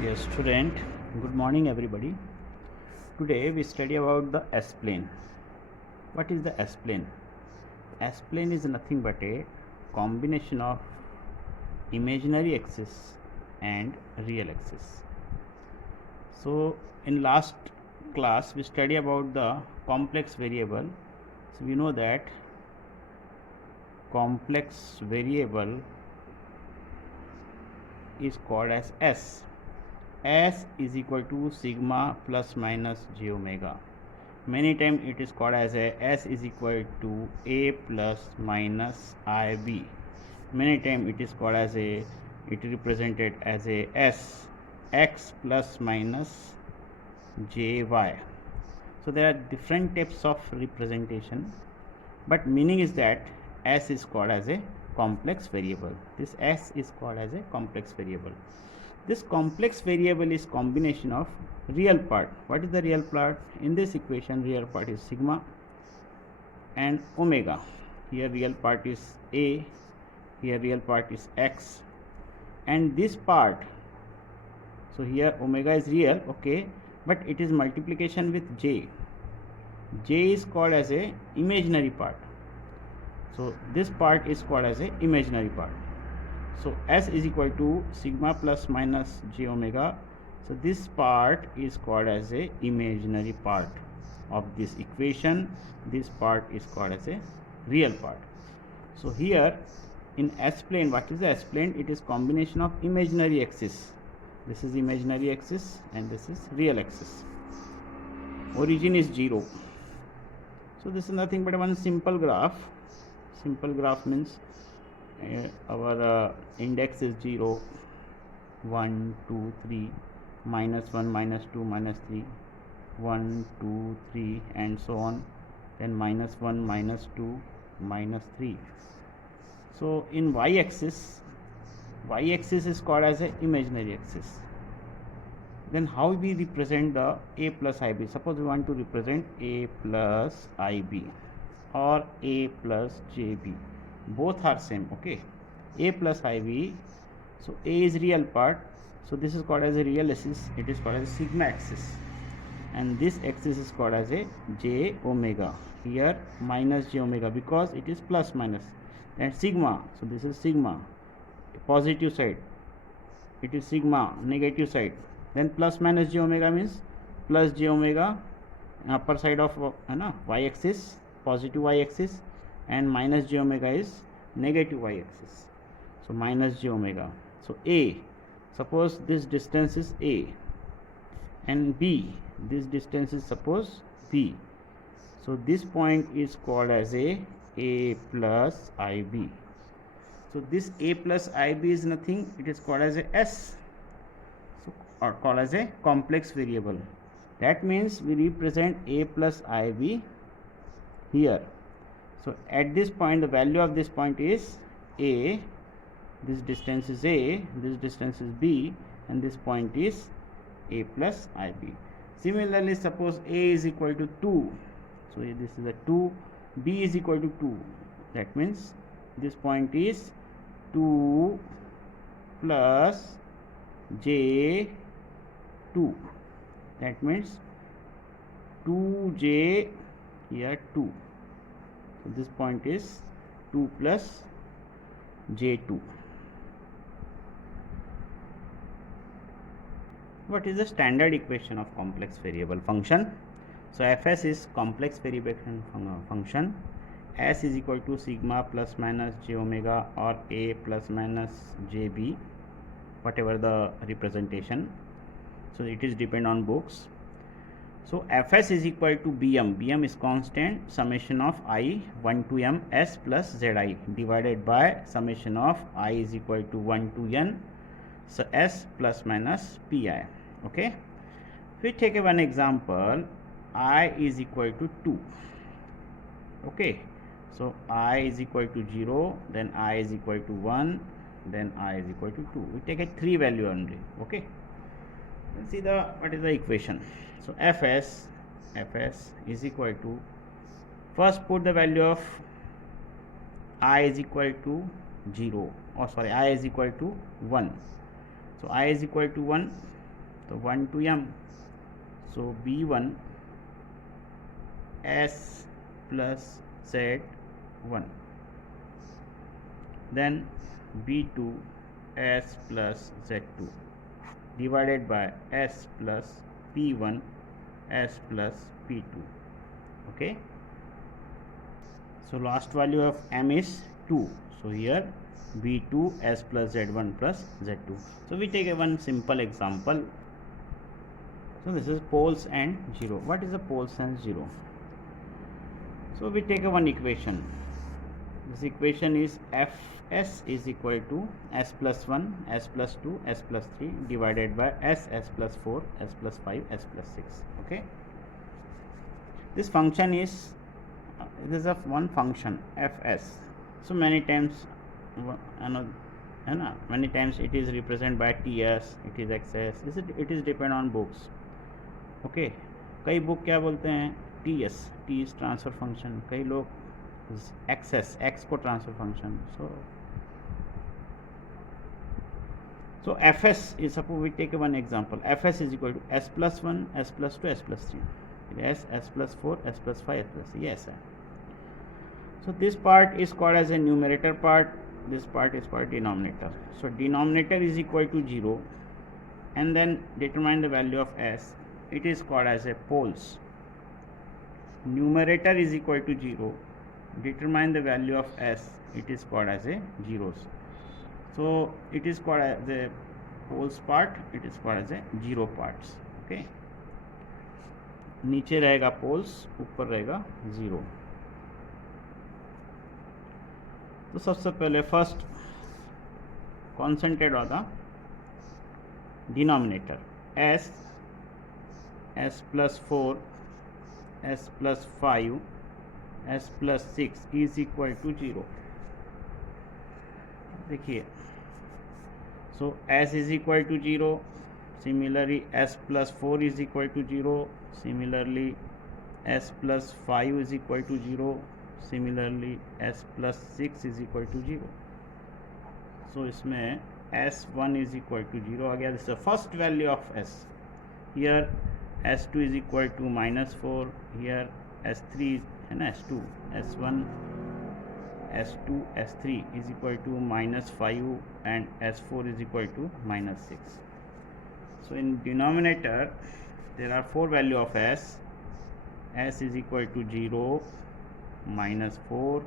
Yes, student. Good morning, everybody. Today we study about the S-plane. What is the S-plane? S-plane is nothing but a combination of imaginary axis and real axis. So, in last class we study about the complex variable. So we know that complex variable is called as S. S is equal to sigma plus minus j omega. Many times it is called as a S is equal to A plus minus IB. Many times it is called as a, it represented as a S x plus minus jy. So there are different types of representation, but meaning is that S is called as a complex variable. This S is called as a complex variable. This complex variable is combination of real part. What is the real part? In this equation, real part is sigma and omega. Here real part is A, here real part is x, and this part, so here omega is real, okay, but it is multiplication with j. J is called as a imaginary part. So this part is called as a imaginary part. So S is equal to sigma plus minus j omega. So this part is called as a imaginary part of this equation. This part is called as a real part. So here in S plane, what is the S plane? It is combination of imaginary axis. This is imaginary axis and this is real axis. Origin is 0. So this is nothing but one simple graph. Simple graph means our index is 0, 1, 2, 3, minus 1, minus 2, minus 3, 1, 2, 3, and so on, then minus 1, minus 2, minus 3. So in y-axis is called as an imaginary axis. Then how we represent the a plus ib? Suppose we want to represent a plus ib or a plus jb. Both are same, okay. A plus ib, so A is real part, so this is called as a real axis. It is called as a sigma axis, and this axis is called as a j omega. Here minus j omega because it is plus minus, and sigma, so this is sigma positive side, it is sigma negative side. Then plus minus j omega means plus j omega upper side of y axis, positive y axis, and minus j omega is negative y axis, so minus j omega. So a, suppose this distance is a, and b, this distance is suppose b, so this point is called as a plus ib. So this a plus ib is nothing, it is called as a S, so or called as a complex variable. That means we represent a plus ib here. So at this point, the value of this point is a, this distance is a, this distance is b, and this point is a plus ib. Similarly, suppose a is equal to 2, so this is a 2, b is equal to 2, that means this point is 2 plus j 2, that means 2j, here 2. So this point is 2 plus j2. What is the standard equation of complex variable function? So fs is complex variable function. S is equal to sigma plus minus j omega or a plus minus jb, whatever the representation. So it is depend on books. So fs is equal to bm. Bm is constant, summation of I 1 to m s plus zi divided by summation of I is equal to 1 to n, so s plus minus pi. Okay. If we take one example, I is equal to 2. Okay. So I is equal to 0, then I is equal to 1, then I is equal to 2. We take a 3 value only. Okay. Let's see what is the equation. So fs is equal to, first put the value of I is equal to 0, I is equal to 1. So I is equal to 1, तो 1 to m, so b1 s plus z1, then b2 s plus z2 divided by s plus p1 s plus p2. Okay, so last value of m is 2, so here b2 s plus z1 plus z2. So we take one simple example. So this is poles and 0. What is the poles and 0? So we take one equation. This equation is fs is equal to s plus 1, s plus 2, s plus 3 divided by s plus 4, s plus 5, s plus 6. Okay. This function is this is of one function fs. So many times many times it is represented by ts, it is xs, it is depend on books. Okay, कई book क्या बोलते हैं ts, t is transfer function, कई लोग xs, x को transfer function. So fs is, suppose we take one example, fs is equal to s plus 1, s plus 2, s plus 3, yes, s plus 4, s plus 5, s plus 6. Yes, sir. So this part is called as a numerator part, this part is called denominator. So denominator is equal to 0, and then determine the value of s, it is called as a poles. Numerator is equal to 0, determine the value of s, it is called as a zeros. So it is called as the poles part, it is called as a 0 parts. Okay, नीचे रहेगा poles, ऊपर रहेगा 0. तो सबसे पहले first concentrate होगा denominator s, s plus 4, s plus 5, s plus 6 is equal to 0. देखिए, so s is equal to 0, similarly s plus 4 is equal to 0, similarly s plus 5 is equal to 0, similarly s plus 6 is equal to 0. So इसमें s1 is equal to 0 आ गया. This is the first value of s. Here s2 is equal to -4, here s3 है ना, s2, s1, s2, s3 is equal to -5 and s4 is equal to -6. So in denominator there are 4 value of s. S is equal to 0, -4,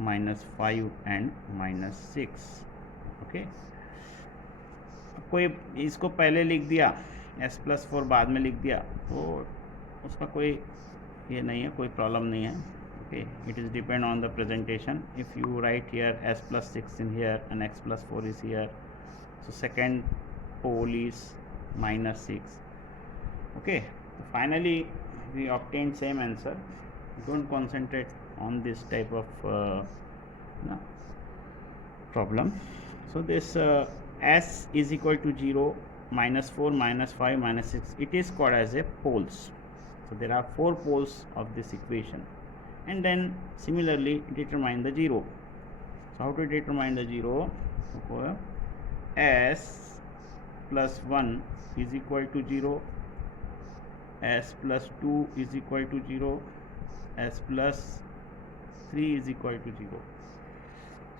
-5 and -6. Okay, कोई इसको पहले लिख दिया, s plus 4 बाद में लिख दिया, तो उसका कोई ये नहीं है, कोई प्रॉब्लम नहीं है. Okay, it is depend on the presentation. If you right here s plus 6 in here and x plus 4 is here, so second pole is -6. Okay, so finally we obtained same answer. Don't concentrate on this type of problem. So this s is equal to 0, -4, -5, -6, it is called as a poles. So there are 4 poles of this equation, and then similarly determine the 0. So how to determine the 0? So s plus 1 is equal to 0, s plus 2 is equal to 0, s plus 3 is equal to 0.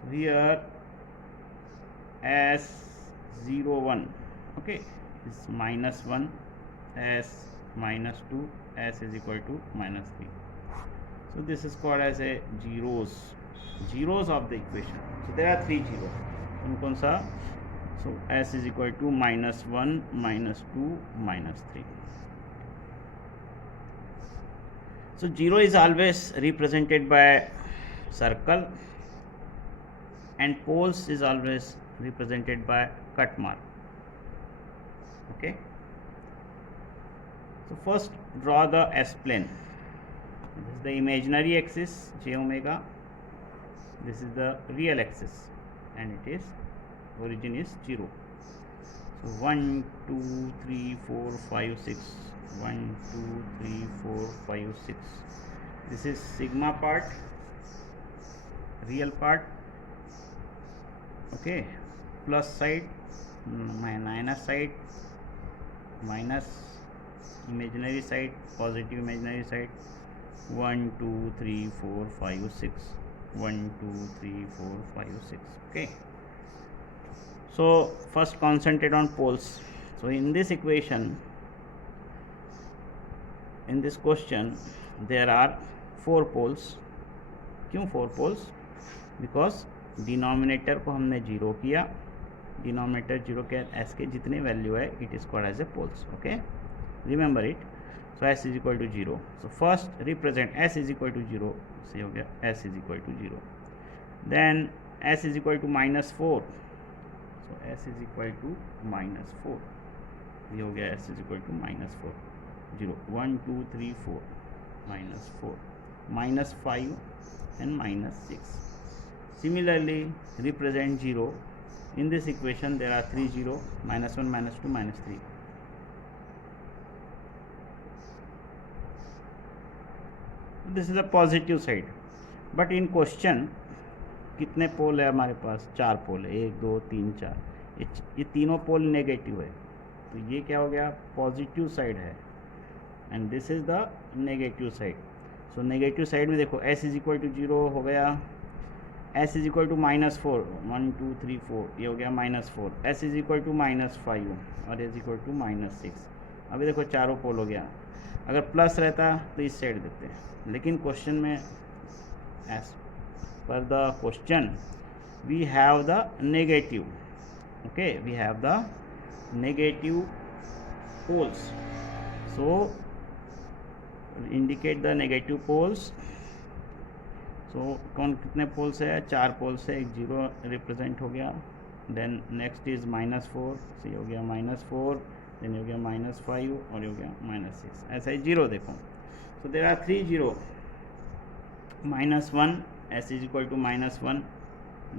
So here s01, okay, is -1, s -2, s is equal to -3. So this is called as a zeros of the equation. So there are 3 zeros. कौन सा? So s is equal to -1, -2, -3. So 0 is always represented by circle, and poles is always represented by cut mark. Okay, so first draw the s plane. This is the imaginary axis j omega, this is the real axis, and it is origin is 0. So 1 2 3 4 5 6, 1 2 3 4 5 6. This is sigma part, real part. Okay, plus side, minus side, minus imaginary side, positive imaginary side. 1 2 3 4 5 6, 1 2 3 4 5 6. Okay, so first concentrate on poles. So in this equation, in this question, there are 4 poles. क्यों 4 poles? Because denominator को हमने 0 किया, denominator 0 किया, S के जितने value है it is called as a poles. Okay, remember it. So S is equal to 0. So first represent S is equal to 0. से हो गया S is equal to 0. Then S is equal to -4. So S is equal to -4. ये हो गया S is equal to -4. 0 1 2 3 4 -4, -5 and -6. Similarly, represent 0. In this equation, there are 3 0, -1, -2, -3. This is the positive side. But in question, कितने पोल है हमारे पास? 4 पोल है. 1 2 3 4. ये तीनों पोल negative है, तो ये क्या हो गया? पॉजिटिव साइड है, and this is the negative side. So negative side में देखो s इज इक्वल टू 0 हो गया, s इज इक्वल टू -4, 1 2 3 4, ये हो गया -4. s इज इक्वल टू -5 और s इक्वल टू -6. अभी देखो चारों पोल हो गया. अगर प्लस रहता तो इस साइड देते हैं, लेकिन क्वेश्चन में as per the question we have the negative. Okay, we have the negative poles. So indicate the negative poles. So कौन कितने पोल्स है? 4 पोल्स है. एक 0 रिप्रेजेंट हो गया. देन नेक्स्ट इज -4, से हो गया -4, देन हो गया -5 और हो गया -6. ऐसा ही 0 देखो. So there are 3 0. -1, s is equal to -1,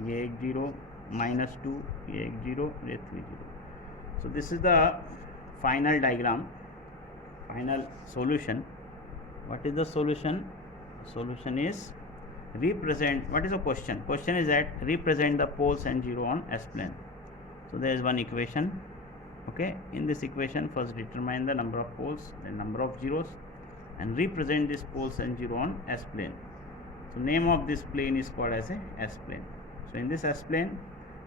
ये एक 0, -2, ये एक 0, ये 3 0. सो this is the final diagram, final solution. What is the solution? Solution is represent. What is the question? Question is that represent the poles and 0 on S plane. So there is one equation. Okay, in this equation first determine the number of poles, the number of zeros, and represent these poles and 0 on S plane. So name of this plane is called as a S plane. So in this S plane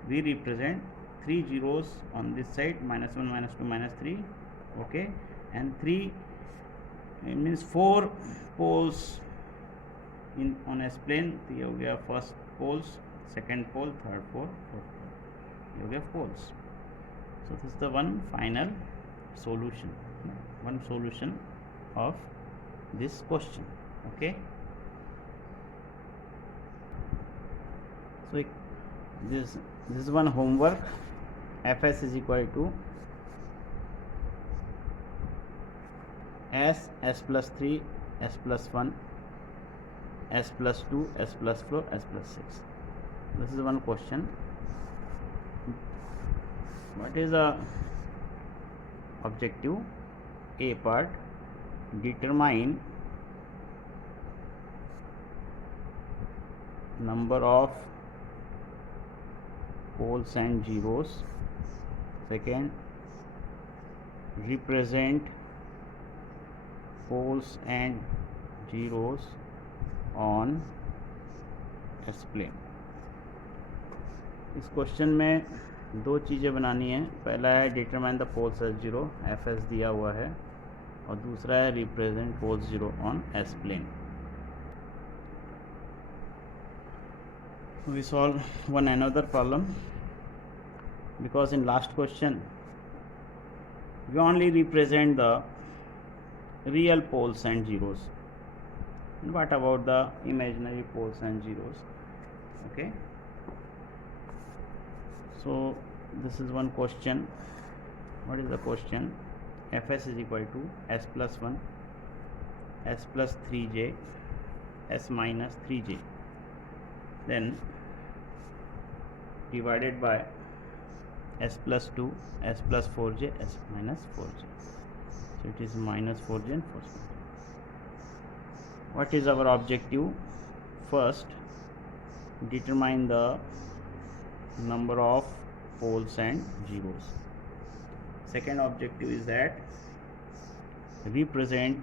we represent 3 zeros on this side, -1 -2 -3. Okay, and 3, it means 4 poles in on S plane. तो ये हो गया first poles, second pole, third pole, fourth pole, ये हो गया poles. So this is the one final solution, one solution of this question. Okay, so this is one homework. Fs is equal to s plus 3, s plus 1, s plus 2, s plus 4, s plus 6. This is one question. What is the objective? A part, determine number of poles and zeros. Second, represent poles and zeros on S plane. इस question में 2 चीज़ें बनानी है. पहला है determine the poles S 0, Fs दिया हुआ है, और दूसरा है represent poles 0 on S plane. We solve one another problem, because in last question we only represent the real poles and zeros. What about the imaginary poles and zeros? Okay, so this is one question. What is the question? Fs is equal to s plus 1, s plus 3j, s minus 3j, then divided by s plus 2, s plus 4j, s minus 4j. So it is -4j and 4j. What is our objective? First, determine the number of poles and zeros. second objective is that represent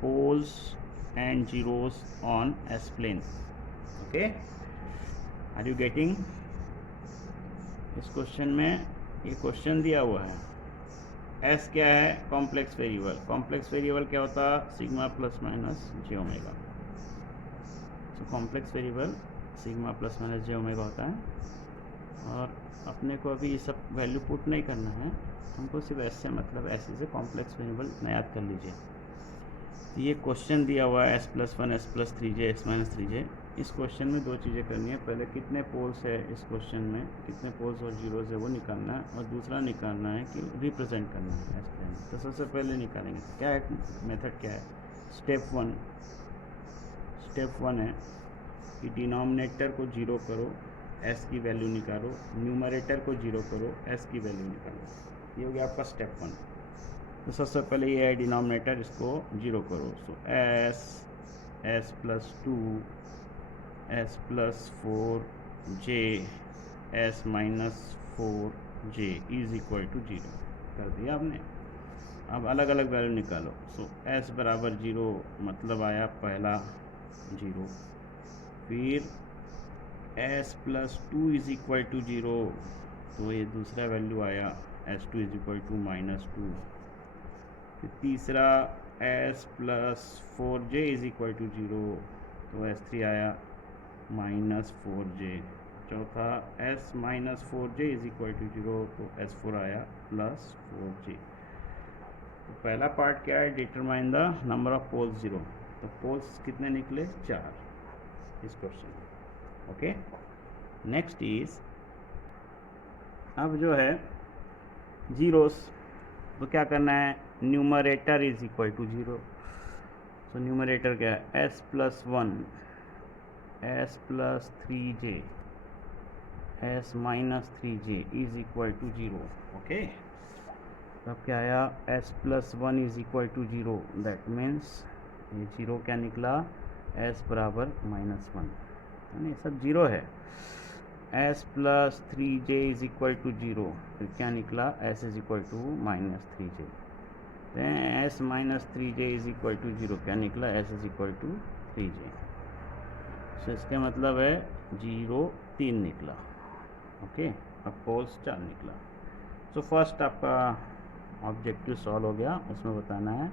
poles and zeros on S plane. Okay, are you getting? इस question में ये question दिया हुआ है, S क्या है? Complex variable. Complex variable क्या होता है? Sigma plus minus j omega. So complex variable sigma plus minus j omega होता है, और अपने को अभी ये सब वैल्यू पुट नहीं करना है, हमको सिर्फ एस से मतलब S is a complex variable ना याद कर लीजिए. तो ये क्वेश्चन दिया हुआ है s plus one, s plus three j, x minus three j. इस क्वेश्चन में दो चीज़ें करनी है. पहले कितने पोल्स है इस क्वेश्चन में, कितने पोल्स और जीरोज है वो निकालना है, और दूसरा निकालना है कि रिप्रेजेंट करना है एस प्लेन. तो सबसे पहले निकालेंगे. क्या है मेथड? क्या है? स्टेप वन है कि डिनोमिनेटर को जीरो करो, एस की वैल्यू निकालो, न्यूमरेटर को जीरो करो, एस की वैल्यू निकालो. ये हो गया आपका स्टेप वन. तो सबसे पहले ये है डिनोमिनेटर, इसको जीरो करो. So s plus two, s plus four j, s minus four J is equal to zero कर दिया आपने. अब अलग अलग वैल्यू निकालो. सो एस बराबर जीरो मतलब आया पहला जीरो, फिर S plus two is equal to zero, तो ये दूसरा वैल्यू आया S two is equal to minus two. फिर तीसरा S plus four J is equal to zero, तो एस थ्री आया माइनस फोर जे. चौथा S minus four J is equal to zero, तो एस फोर आया plus four J. तो पहला part क्या है? Determine the number of poles zero. तो पोल्स कितने निकले? 4 इस क्वेश्चन में. ओके, नेक्स्ट इज, अब जो है जीरोस, तो क्या करना है? Numerator is equal to zero. So numerator क्या है? S plus one, s plus three j, s minus three j is equal to zero. Okay, अब क्या आया? S plus one is equal to zero. That means ये zero क्या निकला? S बराबर minus one, यानी सब जीरो है. S plus three j is equal to zero, फिर क्या निकला? S is equal to minus three j. S minus three j is equal to zero, क्या निकला? S is equal to three j. So इसका मतलब है zero तीन निकला. ओके, अब पोल्स 4 निकला. सो फर्स्ट आपका ऑब्जेक्टिव सॉल्व हो गया. उसमें बताना है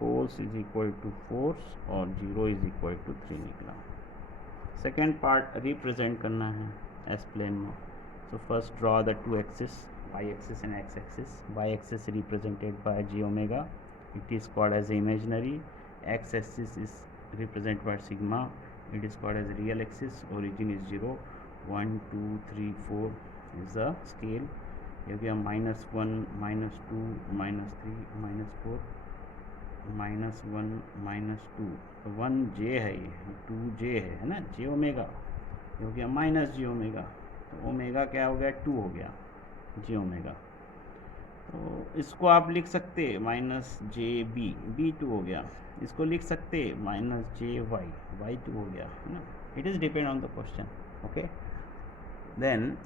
poles is equal to force और जीरो इज इक्वल टू 3 निकला. सेकेंड पार्ट रिप्रेजेंट करना है एस प्लेन में. So first draw the two axis, y axis and x axis. Y axis represented by j omega, it is called as imaginary. X axis is represented by sigma, it is called as real axis. Origin is 0, 1 2 3 4 is the scale. ये हो गया minus one, minus two, minus three, minus four, minus one, minus two. तो one जे है, ये to जे है ना, जे omega. ये हो गया माइनस जे ओमेगा. तो ओमेगा क्या हो गया? 2 हो गया जे ओमेगा. तो इसको आप लिख सकते माइनस जे बी, बी 2 हो गया. इसको लिख सकते माइनस जे वाई, वाई 2 हो गया, है ना. It is depend on the question. Okay, then